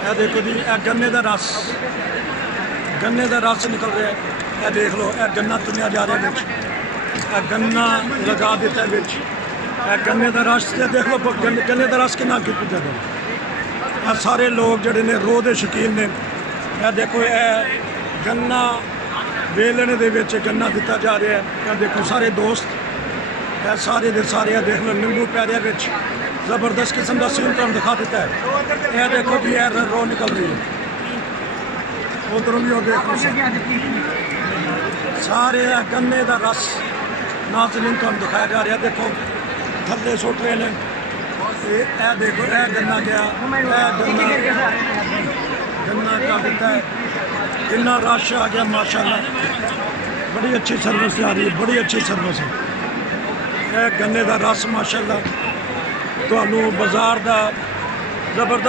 ਇਹ ਦੇਖੋ ਜੀ, ਇਹ ਗੰਨੇ ਦਾ ਰਸ ਨਿਕਲ ਰਿਹਾ। ਇਹ ਦੇਖ ਲਓ, ਇਹ ਗੰਨਾ ਚੁਣਿਆ ਜਾ ਰਿਹਾ ਵਿੱਚ, ਇਹ ਗੰਨਾ ਲਗਾ ਦਿੱਤਾ ਵਿੱਚ, ਇਹ ਗੰਨੇ ਦਾ ਰਸ। ਤੇ ਦੇਖ ਲਓ ਗੰਨੇ ਦਾ ਰਸ ਕਿੰਨਾ ਅੱਗੇ ਪੁੱਜਾ ਦਾ। ਇਹ ਸਾਰੇ ਲੋਕ ਜਿਹੜੇ ਨੇ ਰੋਹ ਦੇ ਸ਼ੌਕੀਨ ਨੇ। ਇਹ ਦੇਖੋ, ਇਹ ਗੰਨਾ ਵੇਲਣੇ ਦੇ ਵਿੱਚ ਗੰਨਾ ਦਿੱਤਾ ਜਾ ਰਿਹਾ ਹੈ। ਇਹ ਦੇਖੋ ਸਾਰੇ ਦੋਸਤ, ਇਹ ਸਾਰੇ ਦੇ ਸਾਰੇ, ਇਹ ਦੇਖ ਲਓ ਨਿੰਬੂ ਪੈ ਰਿਹਾ ਵਿੱਚ। ਜ਼ਬਰਦਸਤ ਕਿਸਮ ਦਾ ਸੀਨ ਤੁਹਾਨੂੰ ਦਿਖਾ ਦਿੱਤਾ ਹੈ। ਇਹ ਦੇਖੋ ਜੀ, ਇਹ ਰੋਹ ਨਿਕਲ ਰਹੀ ਹੈ। ਉਧਰੋਂ ਵੀ ਉਹ ਦੇਖੋ ਸਾਰੇ ਗੰਨੇ ਦਾ ਰਸ ਨਾਜ਼ਰੀਨ ਤੁਹਾਨੂੰ ਦਿਖਾਇਆ ਜਾ ਰਿਹਾ। ਦੇਖੋ ਥੱਲੇ ਸੁੱਟ ਰਹੇ ਨੇ। ਇਹ ਦੇਖੋ, ਇਹ ਗੰਨਾ ਗਿਆ, ਗੰਨਾ ਕਰ ਦਿੱਤਾ ਹੈ। कितना रश आ गया माशाल्लाह। बड़ी अच्छी सर्विस आ रही है, बड़ी अच्छी सर्विस है। यह गन्ने का रस माशाल्लाह तो बाजार का जबरदस्त